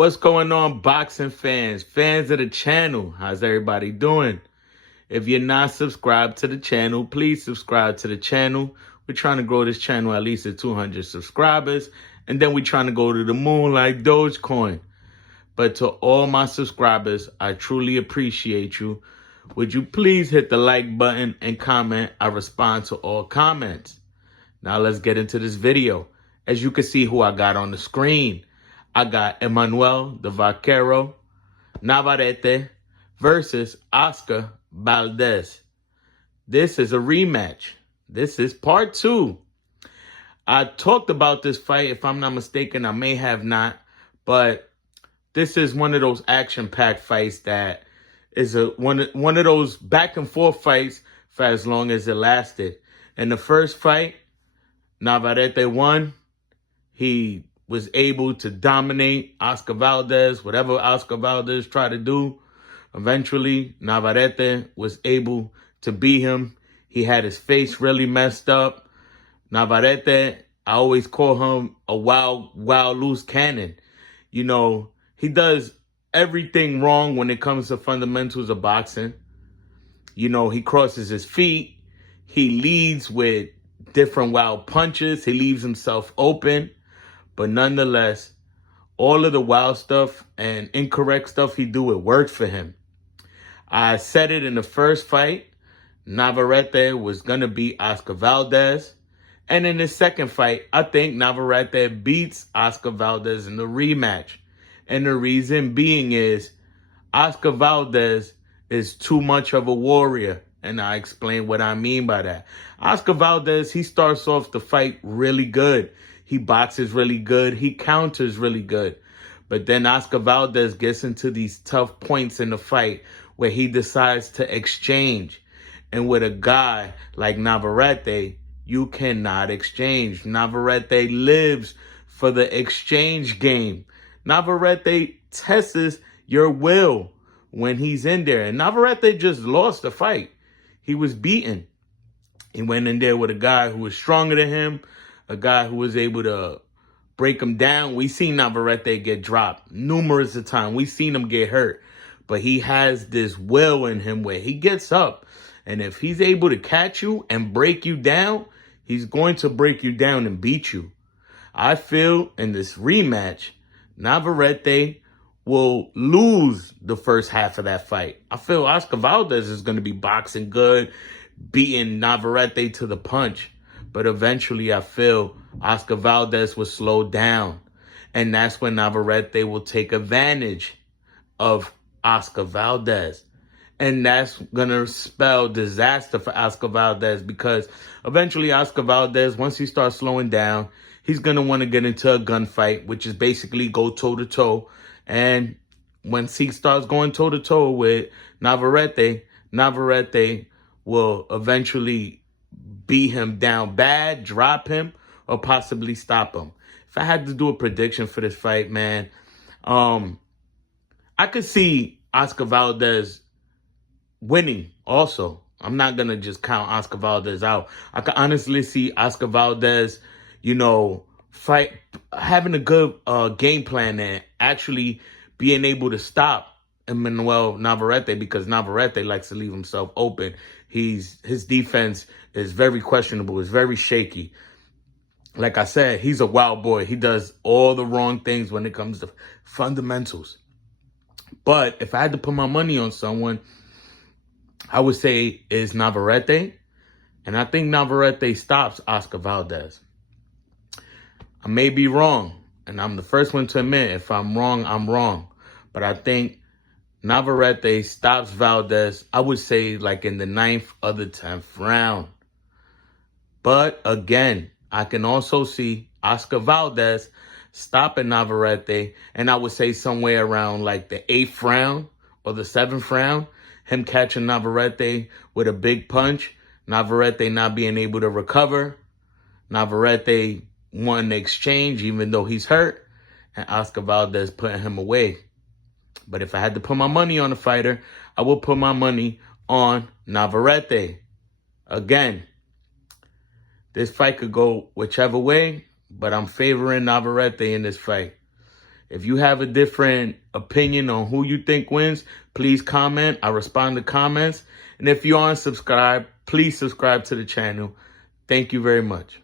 What's going on, boxing fans? Fans of the channel, how's everybody doing? If you're not subscribed to the channel, please subscribe to the channel. We're trying to grow this channel at least to 200 subscribers. And then we're trying to go to the moon like Dogecoin. But to all my subscribers, I truly appreciate you. Would you please hit the like button and comment? I respond to all comments. Now let's get into this video. As you can see who I got on the screen. I got Emmanuel, the Vaquero, Navarette versus Oscar Valdez. This is a rematch. This is part 2. I talked about this fight, if I'm not mistaken. I may have not. But this is one of those action-packed fights that is one of those back-and-forth fights for as long as it lasted. In the first fight, Navarette won. He was able to dominate Oscar Valdez, whatever Oscar Valdez tried to do. Eventually, Navarette was able to beat him. He had his face really messed up. Navarette, I always call him a wild loose cannon. You know, he does everything wrong when it comes to fundamentals of boxing. You know, he crosses his feet. He leads with different wild punches. He leaves himself open. But nonetheless, all of the wild stuff and incorrect stuff he do, it worked for him. I said it in the first fight. Navarette was going to beat Oscar Valdez. And in the second fight, I think Navarette beats Oscar Valdez in the rematch. And the reason being is Oscar Valdez is too much of a warrior. And I explain what I mean by that. Oscar Valdez, he starts off the fight really good. He boxes really good. He counters really good. But then Oscar Valdez gets into these tough points in the fight where he decides to exchange. And with a guy like Navarette, you cannot exchange. Navarette lives for the exchange game. Navarette tests your will when he's in there. And Navarette just lost the fight. He was beaten. He went in there with a guy who was stronger than him, a guy who was able to break him down. We seen Navarette get dropped numerous of times. We seen him get hurt. But he has this will in him where he gets up. And if he's able to catch you and break you down, he's going to break you down and beat you. I feel in this rematch, Navarette will lose the first half of that fight. I feel Oscar Valdez is going to be boxing good, beating Navarette to the punch. But eventually, I feel Oscar Valdez will slow down. And that's when Navarette will take advantage of Oscar Valdez. And that's going to spell disaster for Oscar Valdez because eventually Oscar Valdez, once he starts slowing down, he's going to want to get into a gunfight, which is basically go toe-to-toe. And once he starts going toe-to-toe with Navarette, Navarette will eventually beat him down bad, drop him, or possibly stop him. If I had to do a prediction for this fight, man, I could see Oscar Valdez winning also. I'm not going to just count Oscar Valdez out. I could honestly see Oscar Valdez, you know, fight, having a good game plan and actually being able to stop Emmanuel Navarette because Navarette likes to leave himself open. His defense is very questionable. It's very shaky. Like I said, he's a wild boy. He does all the wrong things when it comes to fundamentals. But if I had to put my money on someone, I would say is Navarette. And I think Navarette stops Oscar Valdez. I may be wrong. And I'm the first one to admit if I'm wrong, I'm wrong. But I think Navarette stops Valdez, I would say like in the 9th or the 10th round. But again, I can also see Oscar Valdez stopping Navarette. And I would say somewhere around like the 8th round or the 7th round. Him catching Navarette with a big punch. Navarette not being able to recover. Navarette won the exchange even though he's hurt. And Oscar Valdez putting him away. But if I had to put my money on a fighter, I would put my money on Navarette. Again, this fight could go whichever way, but I'm favoring Navarette in this fight. If you have a different opinion on who you think wins, please comment. I respond to comments. And if you aren't subscribed, please subscribe to the channel. Thank you very much.